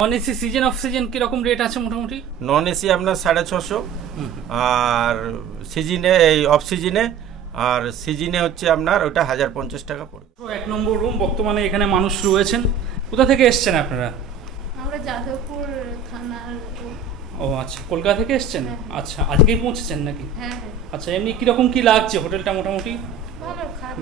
Non AC season off season কিরকম rate আছে মোটামুটি? নন এসি আপনার 650, আর সিজনে এই অফ সিজনে আর সিজনে হচ্ছে আপনার ওটা 1050 টাকা পড়বে। 1 নম্বর রুম। বর্তমানে এখানে মানুষ রয়েছেন। কোথা থেকে এসেছেন আপনারা? আমরা যাদবপুর থানার। ও আচ্ছা, কলকাতা থেকে এসেছেন। আচ্ছা, আজকেই পৌঁছেছেন নাকি? হ্যাঁ। আচ্ছা, এমনি কিরকম কি লাগছে হোটেলটা? মোটামুটি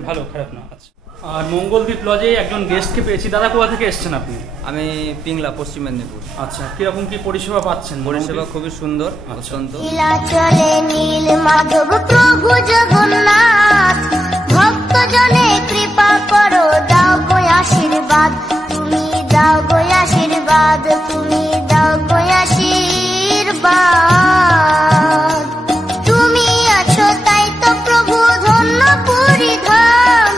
ভালো, খারাপ না। আচ্ছা, আর মঙ্গলদ্বীপ লজে একজন গেস্টকে পেয়েছি। দাদা, কোথা থেকে এসেছেন আপনি? আমি পিংলা, পশ্চিম মেদিনীপুর। আচ্ছা, কিরকম কি পরিষেবা পাচ্ছেন? পরিষেবা খুবই সুন্দর, অত্যন্ত। চলে নীল মাধব প্রভু জগন্নাথ, ভক্তজনে কৃপা করো, দাও গো আশীর্বাদ, তুমি দাও গো আশীর্বাদ, তুমি দাও গো আশীর্বাদ। তুমি আছো তাই তো প্রভু ধন্য পরিধাম,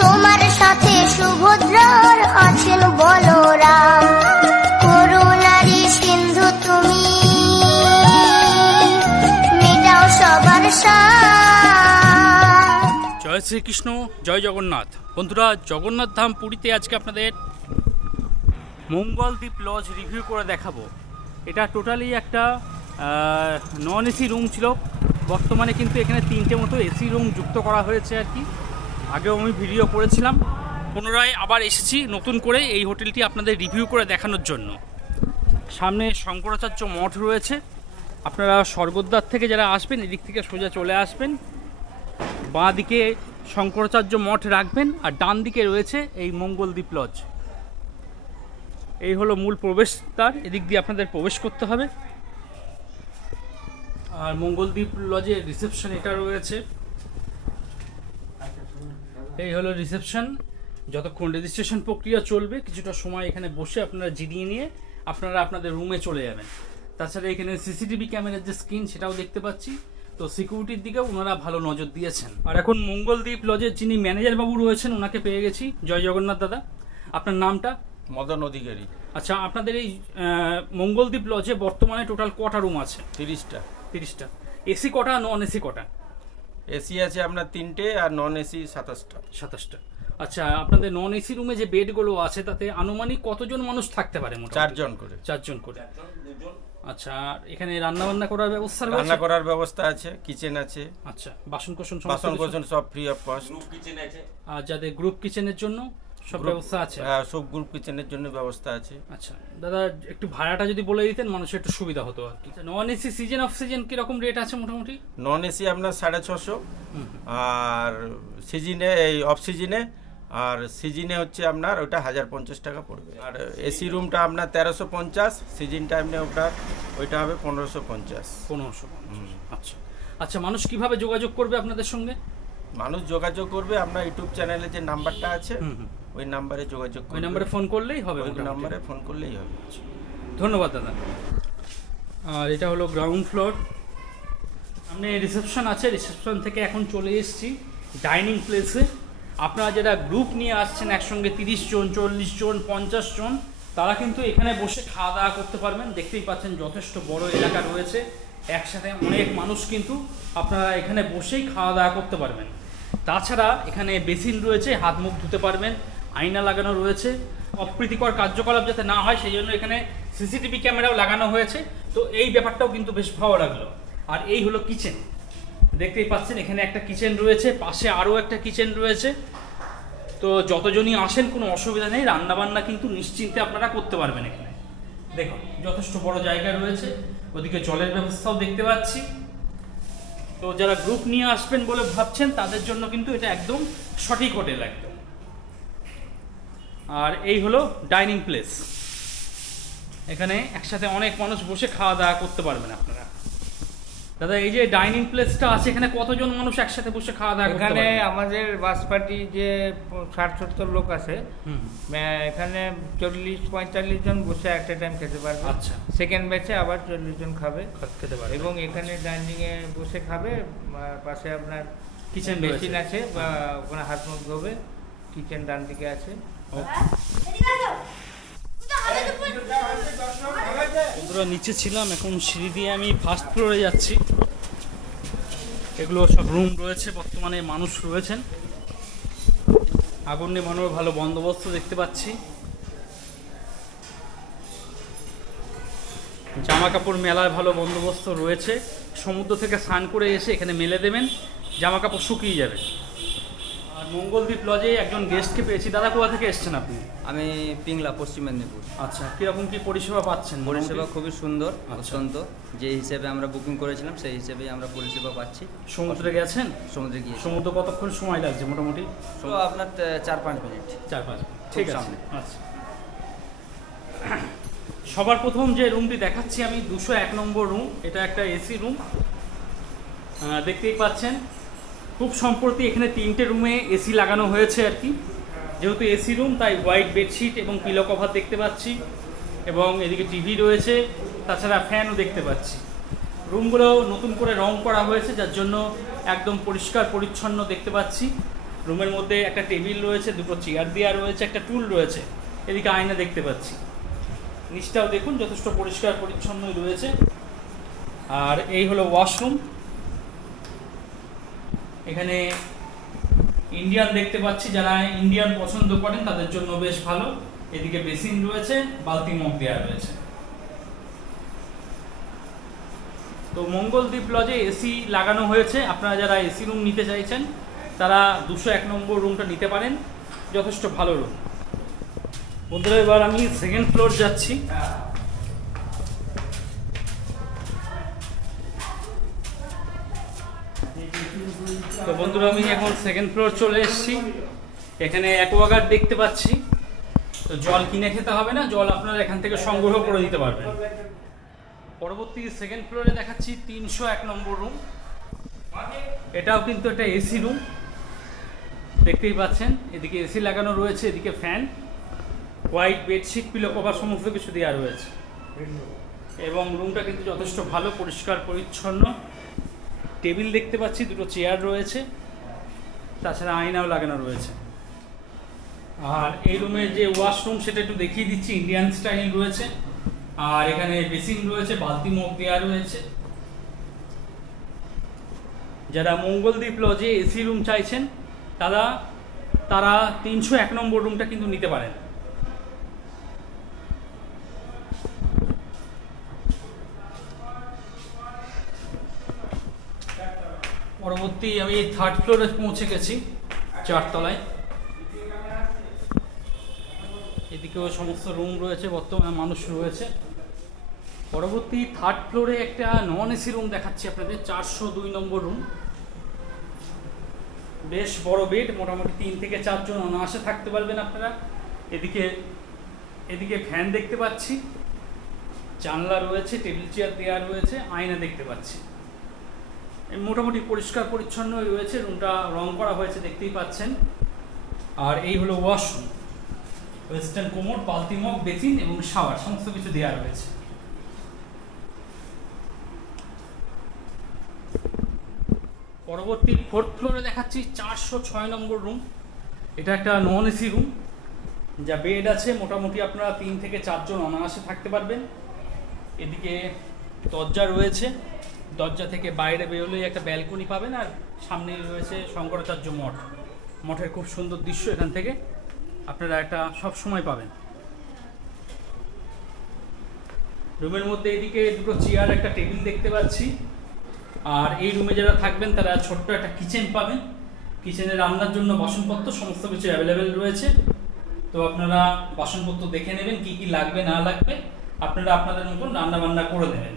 তোমার সাথে সুভদ্রার আছেন বলরাম, করুণারি সিন্ধু তুমি, মেটাও সবার সাথ। জয় শ্রীকৃষ্ণ, জয় জগন্নাথ। বন্ধুরা, জগন্নাথ ধাম পুরীতে আজকে আপনাদের মঙ্গলদ্বীপ লজ রিভিউ করে দেখাবো। এটা টোটালি একটা নন এসি রুম ছিল। বর্তমানে কিন্তু এখানে 3টে মতো এসি রুম যুক্ত করা হয়েছে আর কি। আগেও আমি ভিডিও করেছিলাম, পুনরায় আবার এসেছি নতুন করে এই হোটেলটি আপনাদের রিভিউ করে দেখানোর জন্য। সামনে শঙ্করাচার্য মঠ রয়েছে। আপনারা স্বর্গদ্বার থেকে যারা আসবেন এদিক থেকে সোজা চলে আসবেন, বাঁ দিকে শঙ্করাচার্য মঠ রাখবেন, আর ডান দিকে রয়েছে এই মঙ্গলদ্বীপ লজ। এই হলো মূল প্রবেশদ্বার, এদিক দিয়ে আপনাদের প্রবেশ করতে হবে। আর মঙ্গলদ্বীপ লজের রিসেপশন এটা রয়েছে। এই হলো রিসেপশন। যতক্ষণ রেজিস্ট্রেশন প্রক্রিয়া চলবে কিছুটা সময় এখানে বসে আপনারা জিরিয়ে নিয়ে আপনারা আপনাদের রুমে চলে যাবেন। তাছাড়া এখানে সিসিটিভি ক্যামেরার যে স্ক্রিন সেটাও দেখতে পাচ্ছি, তো সিকিউরিটির দিকেও ওনারা ভালো নজর দিয়েছেন। আর এখন মঙ্গলদ্বীপ লজের যিনি ম্যানেজার বাবু রয়েছেন ওনাকে পেয়ে গেছি। জয় জগন্নাথ দাদা, আপনার নামটা? মদন অধিকারী। আচ্ছা, আপনাদের এই মঙ্গলদ্বীপ লজে বর্তমানে টোটাল কটা রুম আছে? 30টা। 30টা। এসি কটা, নন এসি কটা? এসি আছে আপনার 3টে আর নন এসি 27টা। 27টা। আচ্ছা, আপনাদের নন এসি রুমে যে বেডগুলো আছে তাতে আনুমানিক কতজন মানুষ থাকতে পারে? 4 জন করে। 4 জন করে। আচ্ছা, এখানে রান্না বান্না করার ব্যবস্থা রয়েছে? রান্না করার ব্যবস্থা আছে, কিচেন আছে। আচ্ছা, বাসনকোসন সব ফ্রি অফ কস্ট। আর যাদের গ্রুপ কিচেনের জন্য সব ব্যবস্থা আছে? হ্যাঁ, সব গ্রুপ কিচেনের জন্য ব্যবস্থা আছে। আচ্ছা দাদা, একটু ভাড়াটা যদি বলে দিতেন মানুষের একটু সুবিধা হতো আর কি। Non AC season off season কিরকম রেট আছে মোটামুটি? নন এসি আপনার 650, আর সিজনে এই অফ সিজনে আর সিজনে হচ্ছে আপনার ওটা 1050 টাকা পড়বে। আর এসি রুমটা আপনার 1350, সিজন টাইমে ওইটা হবে 1550। 1550। আচ্ছা আচ্ছা, মানুষ কিভাবে যোগাযোগ করবে আপনাদের সঙ্গে? মানুষ যোগাযোগ করবে আপনার ইউটিউব চ্যানেলে যে নাম্বারটা আছে ওই নাম্বারে যোগাযোগ করবে। ওই নাম্বারে ফোন করলেই হবে? ওই নাম্বারে ফোন করলেই হবে। ধন্যবাদ দাদা। আর এটা হলো গ্রাউন্ড ফ্লোর। সামনে রিসেপশন আছে, রিসেপশন থেকে এখন চলে এসেছি ডাইনিং প্লেসে। আপনারা যারা গ্রুপ নিয়ে আসছেন একসঙ্গে 30 জন, 40 জন, 50 জন, তারা কিন্তু এখানে বসে খাওয়া দাওয়া করতে পারবেন। দেখতেই পাচ্ছেন যথেষ্ট বড় এলাকা রয়েছে, একসাথে অনেক মানুষ কিন্তু আপনারা এখানে বসেই খাওয়া দাওয়া করতে পারবেন। তাছাড়া এখানে বেসিন রয়েছে, হাত মুখ ধুতে পারবেন, আয়না লাগানো রয়েছে। অপ্রীতিকর কার্যকলাপ যাতে না হয় সেই জন্য এখানে সিসিটিভি ক্যামেরাও লাগানো হয়েছে। তো এই ব্যাপারটাও কিন্তু বেশ ভালো লাগলো। আর এই হলো কিচেন, দেখতেই পাচ্ছেন এখানে একটা কিচেন রয়েছে, পাশে আরও একটা কিচেন রয়েছে। তো যতজনই আসেন কোনো অসুবিধা নেই, রান্নাবান্না কিন্তু নিশ্চিন্তে আপনারা করতে পারবেন এখানে। দেখুন যথেষ্ট বড় জায়গা রয়েছে, ওদিকে জলের ব্যবস্থাও দেখতে পাচ্ছি। তো যারা গ্রুপ নিয়ে আসবেন বলে ভাবছেন তাদের জন্য কিন্তু এটা একদম সঠিক হোটেল একদম। আর এই হলো ডাইনিং প্লেস, এখানে একসাথে অনেক মানুষ বসে খাওয়া দাওয়া করতে পারবেন আপনারা। দাদা, এই যে ডাইনিং প্লেসটা আছে এখানে কতজন মানুষ একসাথে বসে খাওয়া দাওয়া করতে পারবে? এখানে আমাদের বাস পার্টি যে 60-70 লোক আছে, এখানে 40-45 জন বসে একটা টাইম খেতে পারবে। আচ্ছা, সেকেন্ড ব্যাচে আবার 40 জন খেতে পারবে এবং এখানে ডাইনিং এ বসে খাবে। পাশে আপনার কিচেন মেশিন আছে, বা ওখানে হাত মুখ ধোবে। কিচেন ডান দিকে আছে। বন্ধুরা, নিচে ছিলাম, এখন সিঁড়ি দিয়ে আমি ফার্স্ট ফ্লোরে যাচ্ছি। এগুলো সব রুম রয়েছে, বর্তমানে মানুষ রয়েছেন। আগুন নেভানোর ভালো বন্দোবস্ত দেখতে পাচ্ছি। জামা কাপড় মেলার ভালো বন্দোবস্ত রয়েছে। সমুদ্র থেকে স্নান করে এসে এখানে মেলে দেবেন, জামা কাপড় শুকিয়ে যাবে। আর মঙ্গলদ্বীপ লজে একজন গেস্টকে পেয়েছি। দাদা, কোথা থেকে এসেছেন আপনি? আমি পিংলা, পশ্চিম মেদিনীপুর। আচ্ছা, কীরকম কী পরিষেবা পাচ্ছেন? পরিষেবা খুবই সুন্দর, অত্যন্ত। যে হিসেবে আমরা বুকিং করেছিলাম সেই হিসেবেই আমরা পরিষেবা পাচ্ছি। সমুদ্রে গেছেন? সমুদ্রে গিয়ে সমুদ্র কতক্ষণ সময় লাগছে মোটামুটি? তো আপনার 4-5 মিনিট। 4-5 ঠিক আছে। সামনে। আচ্ছা, সবার প্রথম যে রুমটি দেখাচ্ছি আমি 201 নম্বর রুম। এটা একটা এসি রুম, দেখতেই পাচ্ছেন। খুব সম্প্রতি এখানে 3টে রুমে এসি লাগানো হয়েছে আর কি। যেহেতু এসি রুম তাই হোয়াইট বেডশিট এবং পিলো কভার দেখতে পাচ্ছি, এবং এদিকে টিভি রয়েছে, তাছাড়া ফ্যানও দেখতে পাচ্ছি। রুমগুলো নতুন করে রং করা হয়েছে, যার জন্য একদম পরিষ্কার পরিচ্ছন্ন দেখতে পাচ্ছি। রুমের মধ্যে একটা টেবিল রয়েছে, 2টো চেয়ার দেওয়া রয়েছে, একটা টুল রয়েছে, এদিকে আয়না দেখতে পাচ্ছি। নিচটাও দেখুন যথেষ্ট পরিষ্কার পরিচ্ছন্নই রয়েছে। আর এই হলো ওয়াশরুম। এখানে ইন্ডিয়ান দেখতে পাচ্ছি, যারা ইন্ডিয়ান পছন্দ করেন তাদের জন্য বেশ ভালো। এদিকে বেসিন রয়েছে, বালতি মগ দেওয়া রয়েছে। তো মঙ্গলদ্বীপ লজে এসি লাগানো হয়েছে। আপনারা যারা এসি রুম নিতে চাইছেন তারা 201 নম্বর রুমটা নিতে পারেন, যথেষ্ট ভালো রুম। বন্ধুরা, এবার আমি সেকেন্ড ফ্লোর যাচ্ছি। তো বন্ধুরা, আমি এখন সেকেন্ড ফ্লোর চলে এসেছি। এখানে অ্যাকোয়াগার্ড দেখতে পাচ্ছি। তো জল কিনে খেতে হবে না, জল আপনারা এখান থেকে সংগ্রহ করে দিতে পারবেন। পরবর্তী সেকেন্ড ফ্লোরে দেখাচ্ছি 301 নম্বর রুম। এটাও কিন্তু একটা এসি রুম, দেখতেই পাচ্ছেন। এদিকে এসি লাগানো রয়েছে, এদিকে fan, white bedsheet, pillow cover সমস্ত কিছু দেওয়া রয়েছে। এবং রুমটা কিন্তু যথেষ্ট ভালো, পরিষ্কার পরিচ্ছন্ন। টেবিল দেখতে পাচ্ছি, 2টো চেয়ার রয়েছে, তাছাড়া আয়নাও লাগানো রয়েছে। আর এই রুমের যে ওয়াশরুম সেটা একটু দেখিয়ে দিচ্ছি, ইন্ডিয়ান স্টাইল রয়েছে। আর এখানে বেসিন রয়েছে, বালতি মগ দেওয়া রয়েছে। যারা মঙ্গলদ্বীপ লজে এসি রুম চাইছেন তারা 301 নম্বর রুমটা কিন্তু নিতে পারেন। পরবর্তী আমি 3rd ফ্লোরে পৌঁছে গেছি, 4 তলায়। এদিকেও সমস্ত রুম রয়েছে, বর্তমানে মানুষ রয়েছে। পরবর্তী 3rd ফ্লোরে একটা নন এসি রুম দেখাচ্ছি আপনাদের, 402 নম্বর রুম। বেশ বড় বেড, মোটামুটি 3 থেকে 4 জন অনায়াসে থাকতে পারবেন আপনারা। এদিকে ফ্যান দেখতে পাচ্ছি, জানলা রয়েছে, টেবিল চেয়ার দেওয়া রয়েছে, আয়না দেখতে পাচ্ছি। মোটামুটি পরিষ্কার পরিচ্ছন্ন রয়েছে। রুমটা রং করা হয়েছে, দেখতেই পাচ্ছেন। আর এই হলো ওয়াশরুম, ওয়েস্টার্ন কোমোড, বালতি মগ, বেসিন এবং শাওয়ার সমস্ত কিছু দেওয়া রয়েছে। পরবর্তী 4th ফ্লোরে দেখাচ্ছি 406 নম্বর রুম। এটা একটা নন এসি রুম, যা বেড আছে, মোটামুটি আপনারা 3 থেকে 4 জন অনায়াসে থাকতে পারবেন। এদিকে দরজা রয়েছে, দরজা থেকে বাইরে বেরোলেই একটা ব্যালকনি পাবেন। আর সামনে রয়েছে শঙ্করাচার্য মঠ, মঠের খুব সুন্দর দৃশ্য এখান থেকে আপনারা একটা সব সময় পাবেন। রুমের মধ্যে এদিকে 2টো চেয়ার, একটা টেবিল দেখতে পাচ্ছি। আর এই রুমে যারা থাকবেন তারা ছোট্ট একটা কিচেন পাবেন। কিচেনে রান্নার জন্য বাসনপত্র সমস্ত কিছু অ্যাভেলেবেল রয়েছে। তো আপনারা বাসনপত্র দেখে নেবেন, কি কি লাগবে না লাগবে, আপনারা আপনাদের মতন রান্না বান্না করে নেবেন।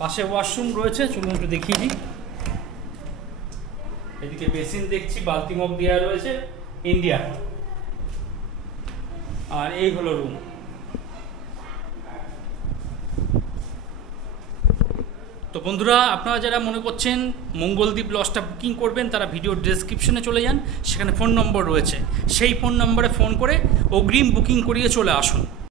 পাশে ওয়াশরুম রয়েছে, চলুন একটু দেখিয়ে দিই। এদিকে বেসিন দেখছি, বালতি মগ দেওয়া রয়েছে, ইন্ডিয়া। আর এই হলো রুম। তো বন্ধুরা, আপনারা যারা মনে করছেন মঙ্গলদ্বীপ লজটা বুকিং করবেন তারা ভিডিওর ডেসক্রিপশনে চলে যান, সেখানে ফোন নম্বর রয়েছে। সেই ফোন নম্বরে ফোন করে অগ্রিম বুকিং করিয়ে চলে আসুন।